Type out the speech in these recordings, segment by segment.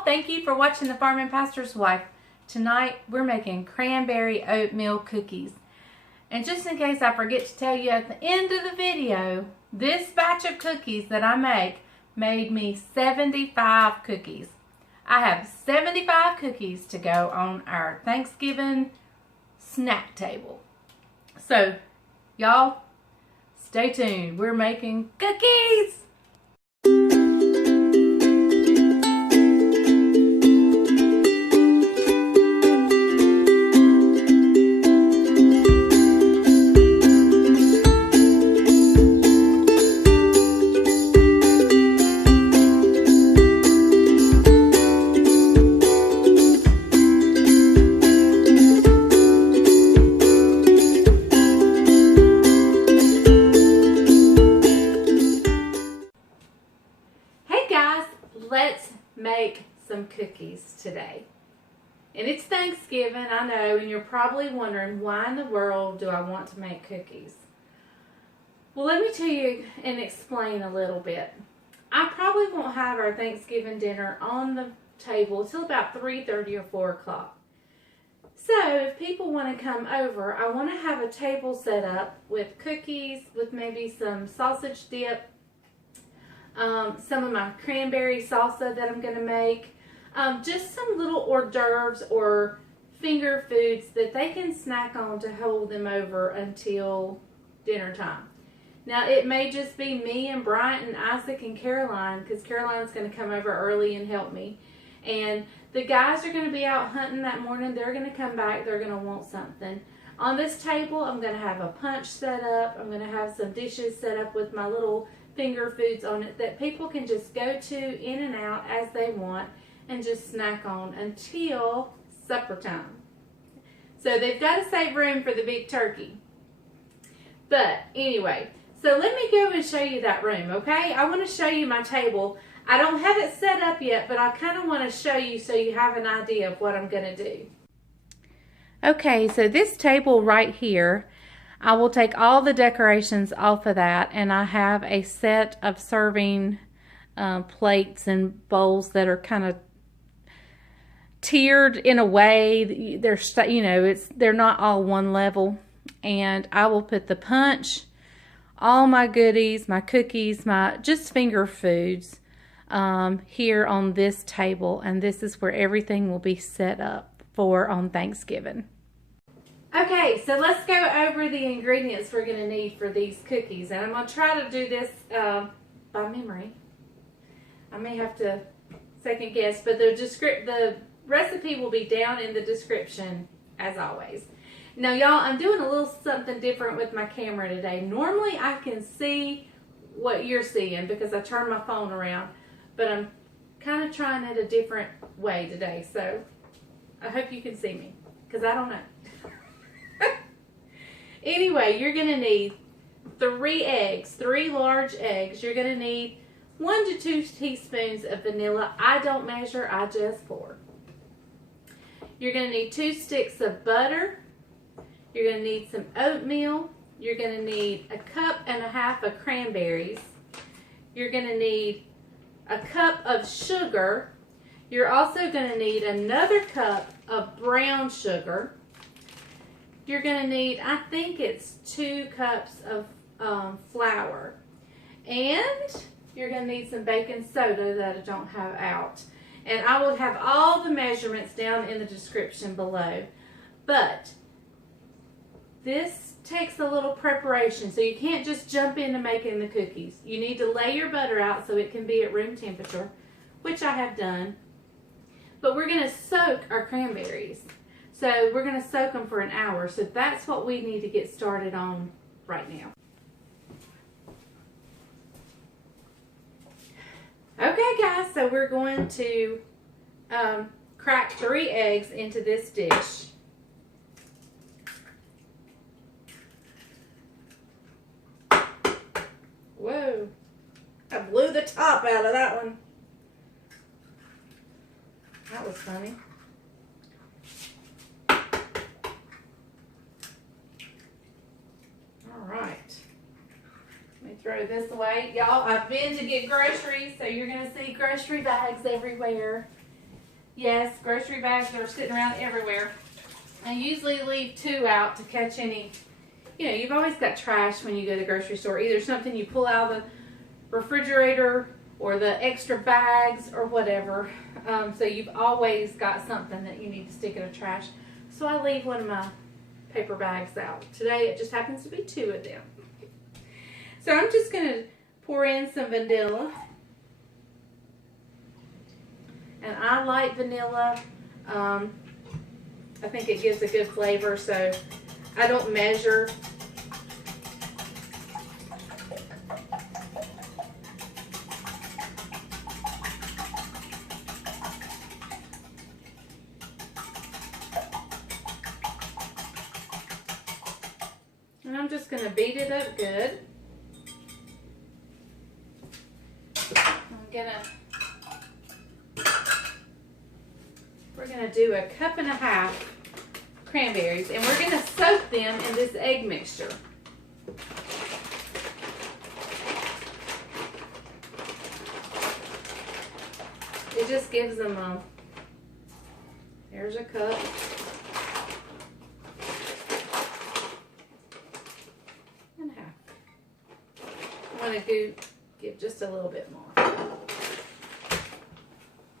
y'all, thank you for watching The Farming Pastor's Wife. Tonight we're making cranberry oatmeal cookies. And just in case I forget to tell you at the end of the video, this batch of cookies that I made me 75 cookies. I have 75 cookies to go on our Thanksgiving snack table. So, y'all, stay tuned. We're making cookies! Let's make some cookies today. And it's Thanksgiving, I know, and you're probably wondering, why in the world do I want to make cookies? Well, let me tell you and explain a little bit. I probably won't have our Thanksgiving dinner on the table till about 3:30 or 4 o'clock. So if people want to come over, I want to have a table set up with cookies, with maybe some sausage dip, some of my cranberry salsa that I'm going to make, just some little hors d'oeuvres or finger foods that they can snack on to hold them over until dinner time. Now it may just be me and Bryant and Isaac and Caroline, because Caroline's going to come over early and help me. And the guys are going to be out hunting that morning. They're going to come back. They're going to want something. On this table, I'm going to have a punch set up. I'm going to have some dishes set up with my little finger foods on it that people can just go to in and out as they want and just snack on until supper time. So they've got to save room for the big turkey. But anyway, so let me go and show you that room, okay? I want to show you my table. I don't have it set up yet, but I kind of want to show you so you have an idea of what I'm going to do. Okay, so this table right here, I will take all the decorations off of that, and I have a set of serving plates and bowls that are kind of tiered in a way. They're, you know, they're not all one level. And I will put the punch, all my goodies, my cookies, my just finger foods here on this table, and this is where everything will be set up for on Thanksgiving. Okay, so let's go over the ingredients we're going to need for these cookies. And I'm going to try to do this by memory. I may have to second guess, but the recipe will be down in the description as always. Now, y'all, I'm doing a little something different with my camera today. Normally, I can see what you're seeing because I turn my phone around, but I'm kind of trying it a different way today. So I hope you can see me because I don't know. Anyway, you're going to need 3 eggs, 3 large eggs. You're going to need 1 to 2 teaspoons of vanilla. I don't measure, I just pour. You're going to need 2 sticks of butter. You're going to need some oatmeal. You're going to need 1.5 cups of cranberries. You're going to need 1 cup of sugar. You're also going to need another cup of brown sugar. You're going to need, I think it's 2 cups of flour. And you're going to need some baking soda that I don't have out. And I will have all the measurements down in the description below. But this takes a little preparation, so you can't just jump into making the cookies. You need to lay your butter out so it can be at room temperature, which I have done. But we're going to soak our cranberries. So we're going to soak them for an hour. So that's what we need to get started on right now. Okay, guys, so we're going to crack 3 eggs into this dish. Whoa, I blew the top out of that one. That was funny. Throw this away. Y'all, I've been to get groceries, so you're going to see grocery bags everywhere. Yes, grocery bags are sitting around everywhere. I usually leave 2 out to catch any, you've always got trash when you go to the grocery store. Either something you pull out of the refrigerator or the extra bags or whatever. So you've always got something that you need to stick in the trash. So I leave one of my paper bags out. Today it just happens to be 2 of them. So I'm just going to pour in some vanilla. And I like vanilla. I think it gives a good flavor, so I don't measure. And I'm just going to beat it up good. We're going to do 1.5 cups cranberries, and we're going to soak them in this egg mixture. It just gives them there's a cup. And 1/2. I'm going to give just a little bit more.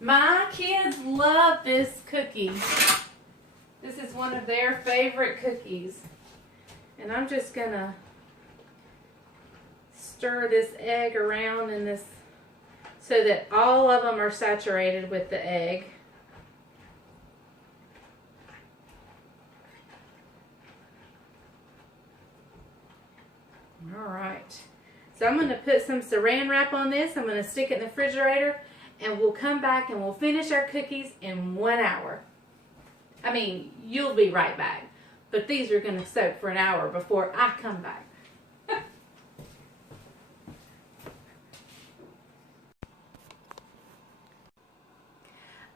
My kids love this cookie. This is one of their favorite cookies. And I'm just going to stir this egg around in this so that all of them are saturated with the egg. All right. So I'm going to put some saran wrap on this. I'm going to stick it in the refrigerator. And we'll come back and we'll finish our cookies in 1 hour. I mean, you'll be right back. But these are going to soak for 1 hour before I come back.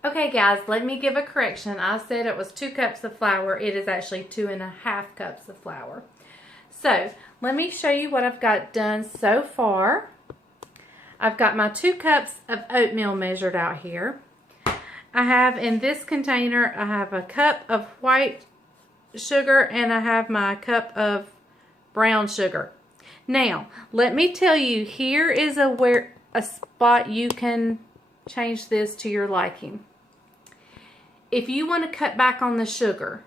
Okay guys, let me give a correction. I said it was 2 cups of flour. It is actually 2.5 cups of flour. So, let me show you what I've got done so far. I've got my 2 cups of oatmeal measured out here. I have in this container, I have a cup of white sugar and I have my cup of brown sugar. Now, let me tell you, here is a spot you can change this to your liking. If you want to cut back on the sugar,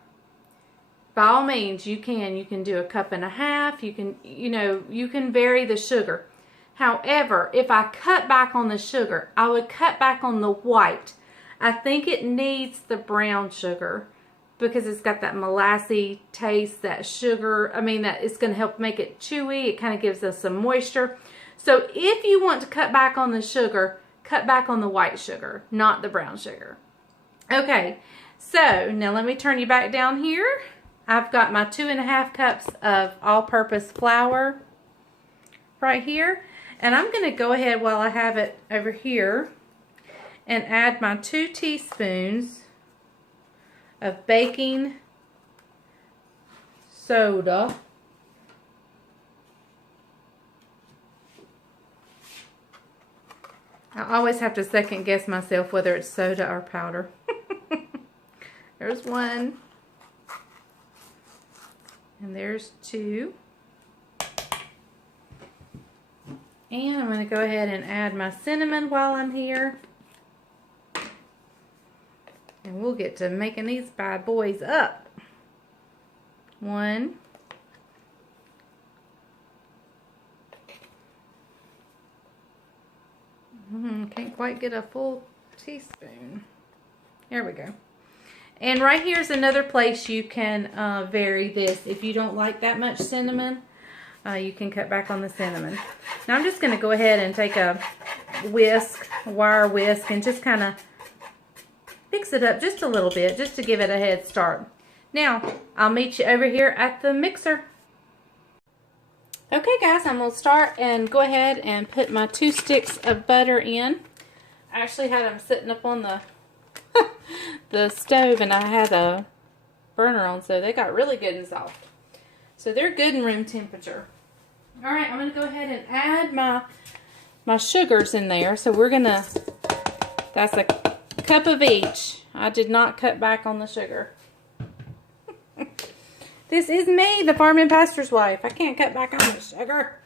by all means you can. You can do 1.5 cups. You can, you can vary the sugar. However, if I cut back on the sugar, I would cut back on the white. I think it needs the brown sugar because it's got that molassy taste, that sugar. I mean, that it's going to help make it chewy. It kind of gives us some moisture. So if you want to cut back on the sugar, cut back on the white sugar, not the brown sugar. Okay, so now let me turn you back down here. I've got my 2.5 cups of all-purpose flour right here. And I'm going to go ahead while I have it over here and add my 2 teaspoons of baking soda. I always have to second guess myself whether it's soda or powder. There's 1. And there's 2. And I'm going to go ahead and add my cinnamon while I'm here. And we'll get to making these bad boys up. 1. Can't quite get a full teaspoon. There we go. And right here's another place you can vary this. If you don't like that much cinnamon, you can cut back on the cinnamon. Now I'm just going to go ahead and take a wire whisk, and just kind of mix it up just a little bit, just to give it a head start. Now, I'll meet you over here at the mixer. Okay guys, I'm going to start and go ahead and put my 2 sticks of butter in. I actually had them sitting up on the the stove, and I had a burner on, so they got really good and soft. So they're good in room temperature. Alright, I'm going to go ahead and add my sugars in there. So we're going to, that's a cup of each. I did not cut back on the sugar. This is me, the farm and pastor's wife. I can't cut back on the sugar.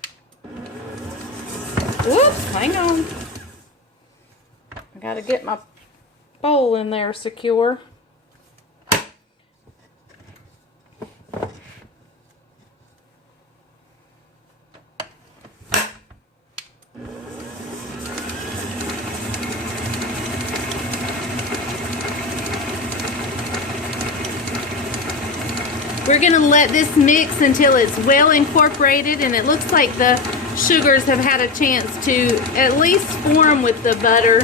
Whoops, hang on. I gotta get my bowl in there secure. We're going to let this mix until it's well incorporated, and it looks like the sugars have had a chance to at least form with the butter.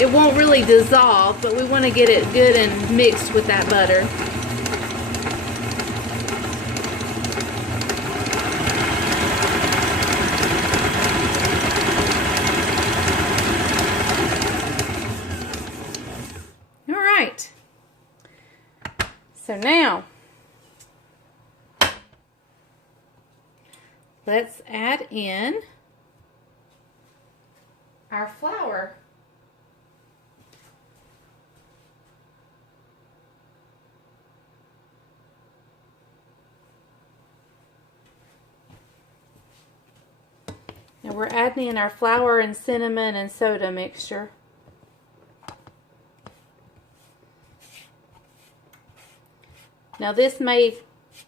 It won't really dissolve, but we want to get it good and mixed with that butter. All right. So now, let's add in our flour. Now we're adding in our flour and cinnamon and soda mixture. Now this may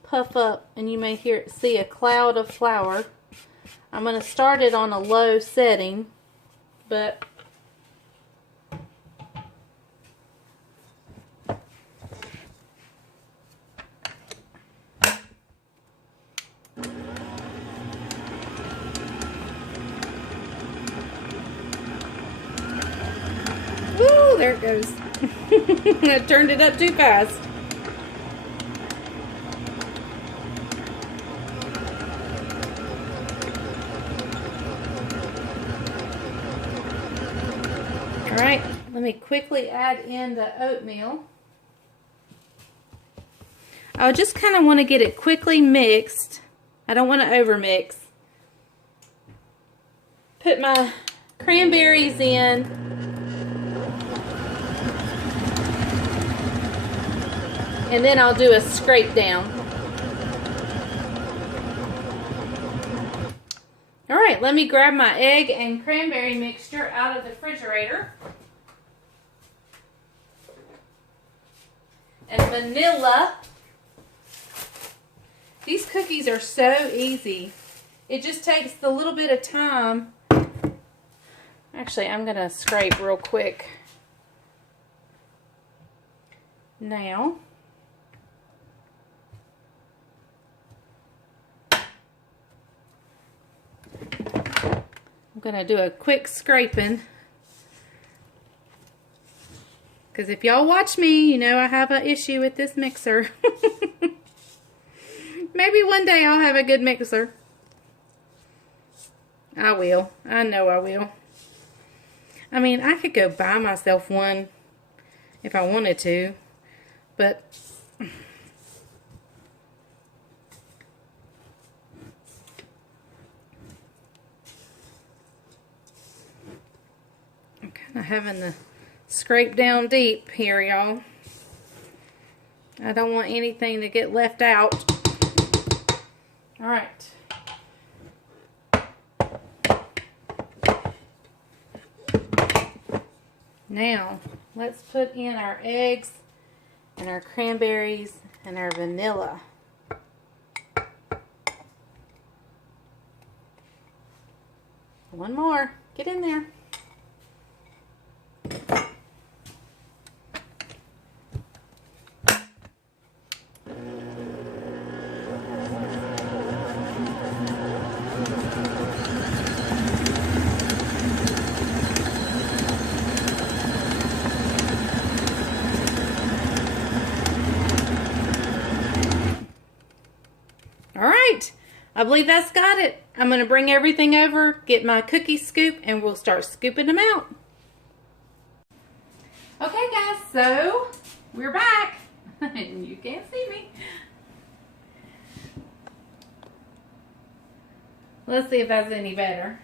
puff up and you may see a cloud of flour. I'm going to start it on a low setting, but woo, there it goes. I turned it up too fast. Alright, let me quickly add in the oatmeal. I just kind of want to get it quickly mixed. I don't want to overmix. Put my cranberries in. And then I'll do a scrape down. Alright, let me grab my egg and cranberry mixture out of the refrigerator. And vanilla. These cookies are so easy. It just takes a little bit of time. Actually, I'm going to scrape real quick. Now, I'm going to do a quick scraping. Because if y'all watch me, you know I have an issue with this mixer. Maybe one day I'll have a good mixer. I will. I know I will. I mean, I could go buy myself one if I wanted to. But I'm kind of having the scrape down deep here, y'all. I don't want anything to get left out. All right. Now, let's put in our eggs and our cranberries and our vanilla. One more. Get in there. I believe that's got it. I'm going to bring everything over, get my cookie scoop, and we'll start scooping them out. Okay guys, so we're back. And you can't see me. Let's see if that's any better.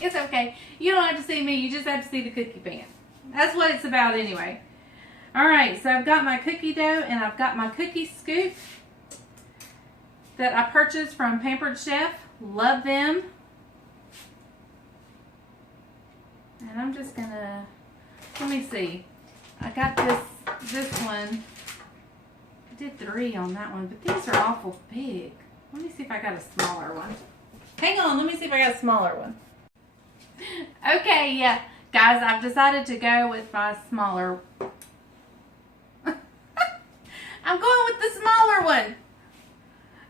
It's okay. You don't have to see me. You just have to see the cookie pan. That's what it's about anyway. Alright, so I've got my cookie dough and I've got my cookie scoop that I purchased from Pampered Chef. Love them. And I'm just gonna, let me see. I got this one. I did 3 on that one, but these are awful big. Let me see if I got a smaller one. Hang on, let me see if I got a smaller one. Okay, yeah. Guys, I've decided to go with my smaller. I'm going with the smaller one.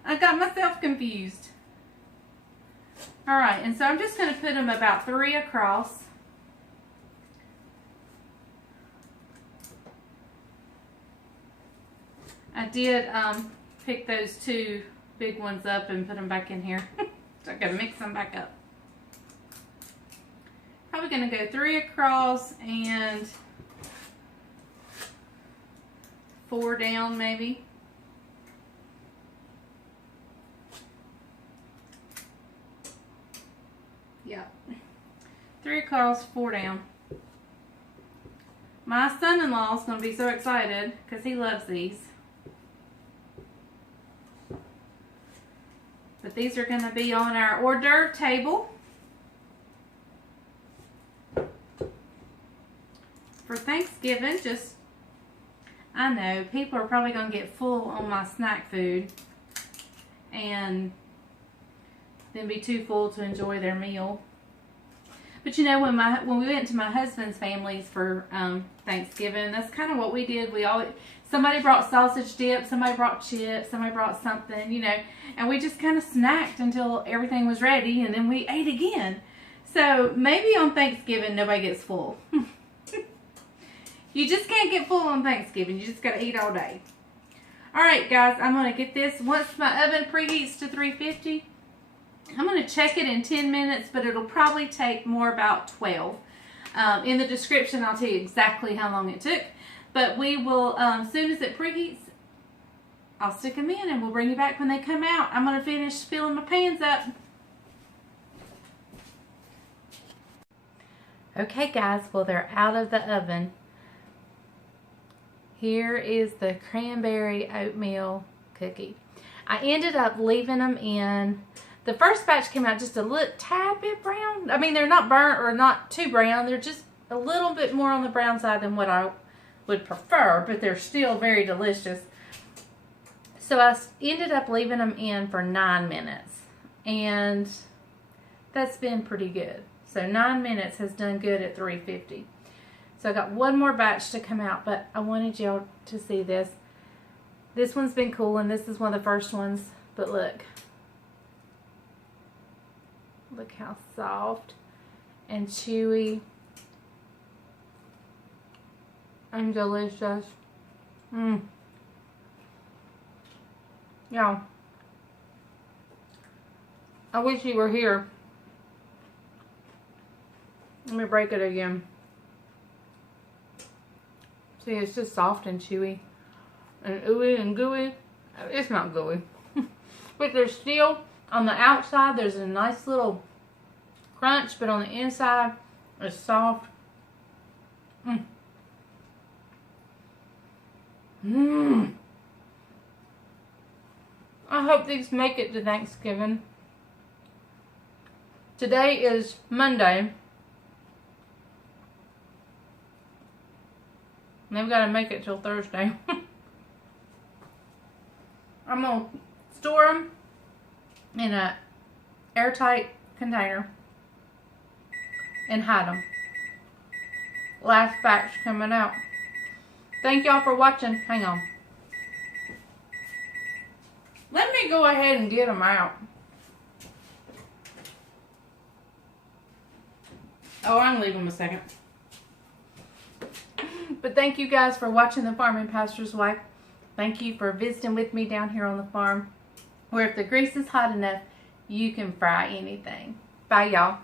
I got myself confused. Alright, and so I'm just going to put them about 3 across. I did pick those 2 big ones up and put them back in here. So I got to mix them back up. Probably going to go 3 across and 4 down maybe. Yeah. 3 across, 4 down. My son-in-law is going to be so excited because he loves these. But these are going to be on our hors d'oeuvre table for Thanksgiving. Just, I know, people are probably going to get full on my snack food and then be too full to enjoy their meal. But you know, when we went to my husband's family's for Thanksgiving, that's kind of what we did. We always, somebody brought sausage dip, somebody brought chips, somebody brought something, you know, and we just kind of snacked until everything was ready, and then we ate again. So maybe on Thanksgiving nobody gets full. You just can't get full on Thanksgiving. You just got to eat all day. All right, guys, I'm going to get this. Once my oven preheats to 350, I'm going to check it in 10 minutes, but it'll probably take more about 12. In the description, I'll tell you exactly how long it took. But we will, as soon as it preheats, I'll stick them in and we'll bring you back when they come out. I'm going to finish filling my pans up. Okay, guys, well, they're out of the oven. Here is the cranberry oatmeal cookie. I ended up leaving them in. The first batch came out just a little tad bit brown. I mean, they're not burnt or not too brown. They're just a little bit more on the brown side than what I would prefer, but they're still very delicious. So I ended up leaving them in for 9 minutes, and that's been pretty good. So 9 minutes has done good at 350. So I got one more batch to come out, but I wanted y'all to see this. This one's been cool, and this is one of the first ones, but look. Look how soft and chewy and delicious. Y'all, I wish you were here. Let me break it again. See, it's just soft and chewy and ooey and gooey. It's not gooey. But there's still, on the outside, there's a nice little crunch, but on the inside, it's soft. I hope these make it to Thanksgiving. Today is Monday. And they've got to make it till Thursday. I'm going to store them in a airtight container and hide them. Last batch coming out. Thank y'all for watching. Hang on. Let me go ahead and get them out. Oh, I can leave them a second. But thank you guys for watching The Farming Pastor's Wife. Thank you for visiting with me down here on the farm, where if the grease is hot enough, you can fry anything. Bye, y'all.